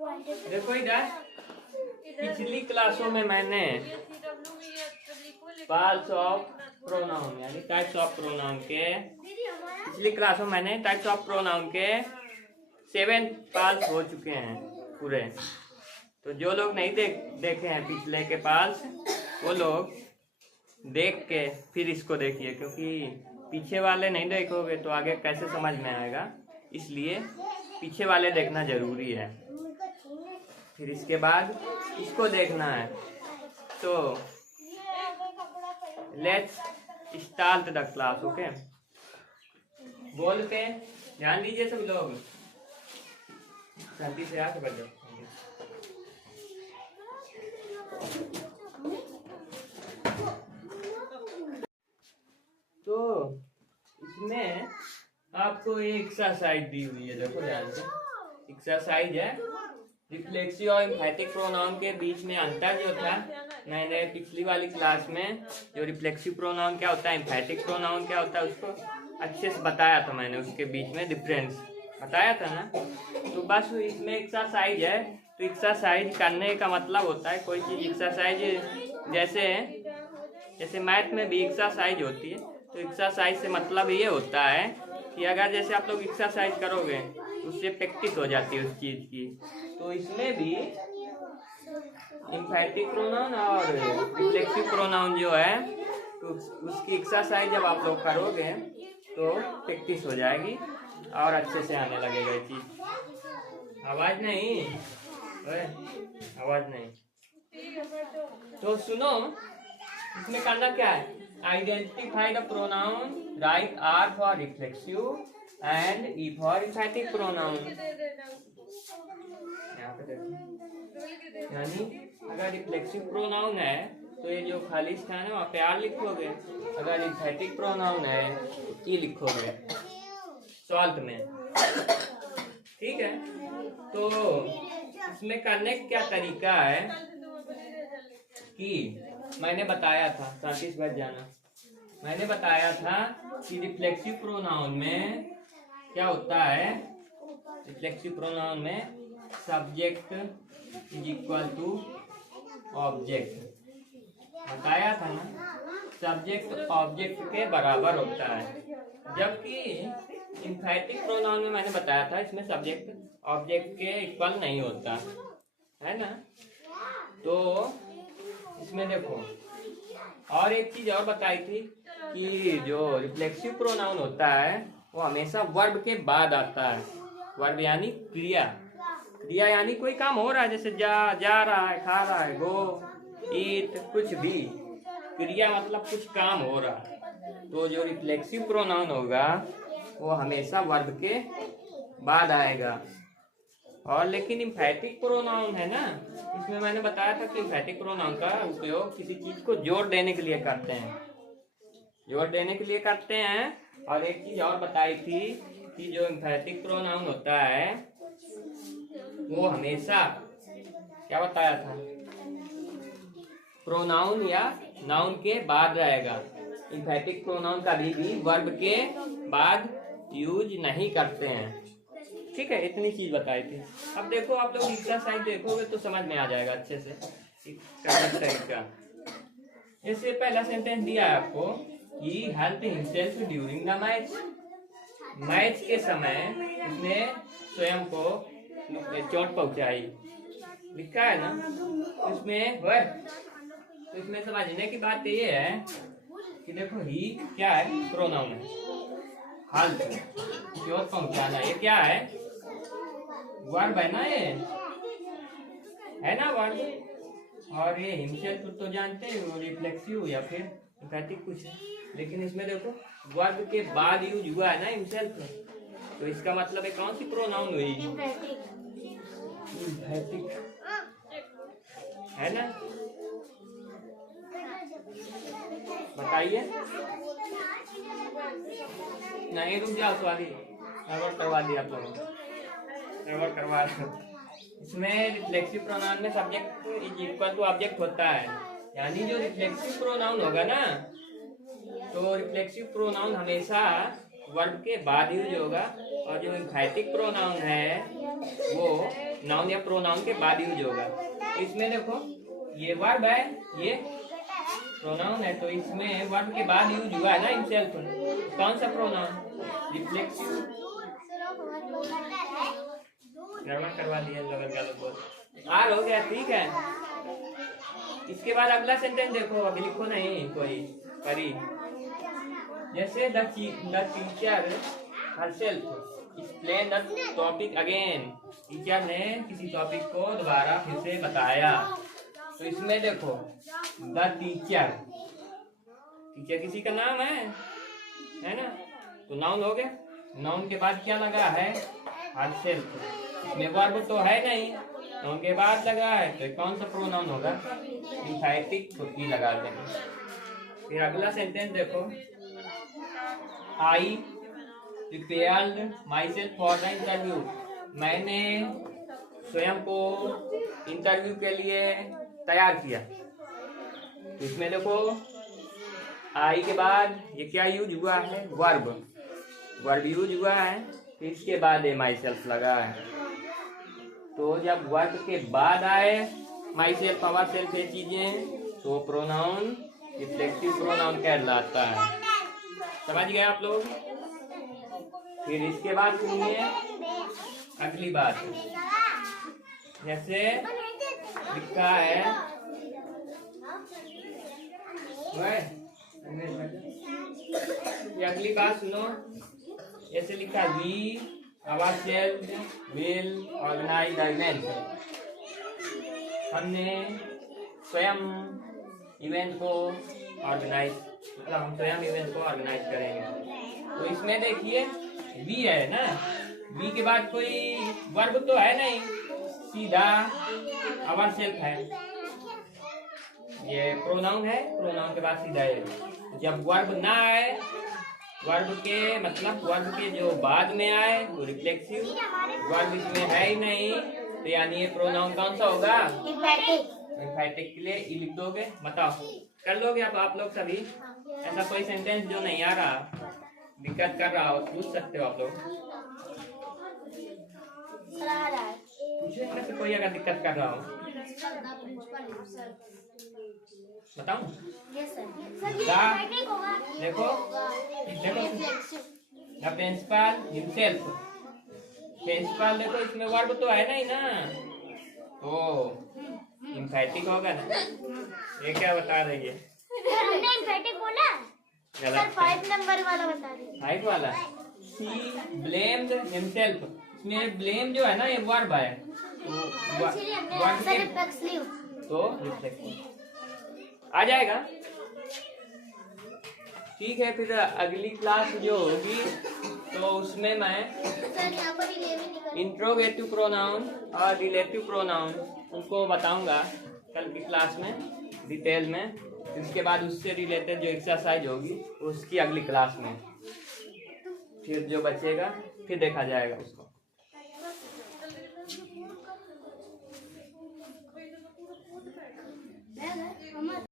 देखो इधर पिछली क्लासों में मैंने पार्ट्स ऑफ प्रोनाउन यानी टाइप्स ऑफ प्रोनाउन के पिछली क्लासों में मैंने टाइप्स ऑफ प्रोनाउन के 7 पार्ट्स हो चुके हैं पूरे। तो जो लोग नहीं देखे हैं पिछले के पार्ट्स, वो लोग देख के फिर इसको देखिए, क्योंकि पीछे वाले नहीं देखोगे तो आगे कैसे समझ में आएगा। इसलिए पीछे वाले देखना जरूरी है, फिर इसके बाद इसको देखना है। तो let's start the class. Okay, बोल के ध्यान दीजिए सब लोग, शांति से 8 बजे। तो इसमें आपको एक एक्सरसाइज दी हुई है, देखो ध्यान से। एक्सरसाइज है रिफ्लेक्सिव और एम्फैटिक प्रोनाउन के बीच में अंतर जो था, मैंने पिछली वाली क्लास में जो रिफ्लेक्सिव प्रोनाउन क्या होता है, एम्फैटिक प्रोनाउन क्या होता है, उसको अच्छे से बताया था मैंने। उसके बीच में डिफरेंस बताया था ना। तो बस इसमें एक्सरसाइज है। तो एक्सरसाइज करने का मतलब होता है कोई चीज़ एक्सरसाइज, जैसे मैथ में भी एक्सरसाइज होती है। तो एक्सरसाइज से मतलब ये होता है कि अगर जैसे आप लोग एक्सरसाइज करोगे तो उससे प्रैक्टिस हो जाती है उस चीज़ की। तो इसमें भी एम्फैटिक प्रोनाउन और रिफ्लेक्सिव प्रोनाउन जो है, तो उसकी एक्सरसाइज जब आप लोग करोगे तो प्रैक्टिस हो जाएगी और अच्छे से आने लगेगा ये चीज़। आवाज़ नहीं, आवाज़ नहीं। तो सुनो, इसमें करना क्या है, identify the pronoun, write R for reflexive and E for emphatic pronoun. यहाँ पे देखो, यानी अगर रिफ्लेक्सिव प्रोनाउन है तो ये जो खाली स्थान है वहाँ पे आर लिखोगे, अगर एम्फैटिक प्रोनाउन है तो ई लिखोगे सॉल्ट में। ठीक है, तो इसमें करने का क्या तरीका है कि मैंने बताया था, 37 बज जाना, मैंने बताया था कि रिफ्लेक्सिव प्रोनाउन में क्या होता है। रिफ्लेक्सिव प्रोनाउन में subject is equal to object, बताया था ना, सब्जेक्ट ऑब्जेक्ट के बराबर होता है। जबकि एम्फैटिक प्रोनाउन में मैंने बताया था इसमें सब्जेक्ट ऑब्जेक्ट के इक्वल नहीं होता है ना। तो इसमें देखो, और एक चीज और बताई थी कि जो रिफ्लेक्सिव प्रोनाउन होता है वो हमेशा वर्ब के बाद आता है। वर्ब यानी क्रिया, क्रिया यानी कोई काम हो रहा है, जैसे जा रहा है, खा रहा है, गो, ईट, कुछ भी क्रिया मतलब कुछ काम हो रहा है। तो जो रिफ्लेक्सिव प्रोनाउन होगा वो हमेशा वर्ब के बाद आएगा। और लेकिन एम्फैटिक प्रोनाउन है ना, इसमें मैंने बताया था कि एम्फैटिक प्रोनाउन का उपयोग किसी चीज को जोर देने के लिए करते हैं, जोर देने के लिए करते हैं। और एक चीज और बताई थी कि जो एम्फैटिक प्रोनाउन होता है वो हमेशा क्या बताया था, प्रोनाउन या नाउन के बाद रहेगा। एम्फैटिक प्रोनाउन का भी वर्ब के बाद यूज नहीं करते हैं। ठीक है, इतनी चीज बताई थी। अब देखो, आप लोग एक्सरसाइज देखोगे तो समझ में आ जाएगा अच्छे से तरीका। जैसे पहला सेंटेंस दिया है आपको कि help himself during the match. Match के समय उसने स्वयं को चोट पहुंचाई, लिखा है ना इसमें। तो इसमें समझने की बात ये है कि देखो, ही क्या है, प्रोनाउन है, हेल्प चोट पहुंचाना ये क्या है, वर्ब है ना, ये है ना वर्ब। और ये हिमसेल्फ तो जानते हैं वो रिफ्लेक्सिव या फिर एम्फैटिक कुछ है, लेकिन इसमें देखो वर्ब के बाद यूज हुआ है ना हिमसेल्फ, तो इसका मतलब है कौन सी प्रोनाउन हुई, एम्फैटिक, है ना। बताइए, नहीं रुक जाओ, सवारी गड़बड़ करवा दिया आप लोगों, गड़बड़ करवा दो। इसमें रिफ्लेक्सिव प्रोनाउन में subject is equal to object होता है, यानी जो रिफ्लेक्सिव प्रोनाउन होगा ना, तो रिफ्लेक्सिव प्रोनाउन हमेशा वर्ब के बाद यूज होगा, और जो एम्फैटिक प्रोनाउन है वो नाउन या प्रोनाउन के बाद यूज होगा। तो इसमें देखो ये वर्ब है, ये प्रोनाउन है, तो इसमें वर्ब के बाद यूज हुआ है ना हिमसेल्फ। कौन सा प्रोनाउन? रिफ्लेक्सिव। ग्रामर करवा दिया आर हो गया, ठीक है। इसके बाद अगला सेंटेंस देखो, अभी लिखो नहीं कोई करी। जैसे the teacher herself explain the topic again. Teacher ने किसी टॉपिक को दोबारा फिर से बताया। तो इसमें देखो द टीचर, टीचर किसी का नाम है ना, तो नाउन हो गया। नाउन के बाद क्या लगा है? हरसेल्फ। इसमें वर्ब तो है नहीं, नाउन के बाद लगा है, तो कौन सा प्रोनाउन होगा? एम्फैटिक छुट्टी लगा देंगे। फिर अगला सेंटेंस देखो, आई prepared my self for the interview. मैंने स्वयं को इंटरव्यू के लिए तैयार किया। तो इसमें देखो आई के बाद ये क्या यूज हुआ है? वर्ब यूज हुआ है। फिर इसके बाद माई सेल्फ लगा है। तो जब वर्ब के बाद आए माई सेल्फ, अवर सेल्फ, ये चीजें, तो प्रोनाउन रिफ्लेक्टिव प्रोनाउन कहलाता है। समझ गए आप लोग? फिर इसके बाद सुनिए अगली बात। जैसे लिखा है, ये अगली बात सुनो। जैसे लिखा we ourselves will organize the event। हमने स्वयं इवेंट को ऑर्गेनाइज, मतलब हम स्वयं इवेंट को ऑर्गेनाइज करेंगे। तो इसमें देखिए वी है ना, वी के बाद कोई वर्ब तो है नहीं, सीधा आवर सेल्फ है। ये प्रोनाउन है, प्रोनाउन के बाद सीधा है। जब वर्ब ना आए, वर्ब के मतलब वर्ब के जो बाद में आए तो रिफ्लेक्सिव, वर्ब इसमें है ही नहीं, तो यानी ये प्रोनाउन कौन सा होगा? एम्फैटिक के लिए ई लिख दोगे। बताओ कर लोगे आप लोग सभी? ऐसा कोई सेंटेंस जो नहीं आ रहा, दिक्कत कर रहा हो, पूछ सकते हो आप लोग। पूछो इनमें से कोई अगर दिक्कत कर रहा हो। बताऊं? देखो द प्रिंसिपल हिमसेल्फ। प्रिंसिपल देखो इसमें वर्ब तो है नहीं ना, तो एम्फैटिक होगा ना। ये क्या बता रही है? हमने एम्फैटिक बोला सर, 5 नंबर वाला बता रही। 5 वाला सी ब्लेम्ड हिमसेल्फ। इसमें ब्लेम जो है ना, ये वर्ब है, तो रिफ्लेक्टिव आ जाएगा। ठीक है, फिर अगली क्लास जो होगी तो उसमें मैं इंट्रोगेटिव प्रोनाउन और रिलेटिव प्रोनाउन उनको बताऊंगा कल की क्लास में डिटेल में। इसके बाद उससे रिलेटेड जो एक्सरसाइज होगी उसकी अगली क्लास में फिर जो बचेगा फिर देखा जाएगा उसको।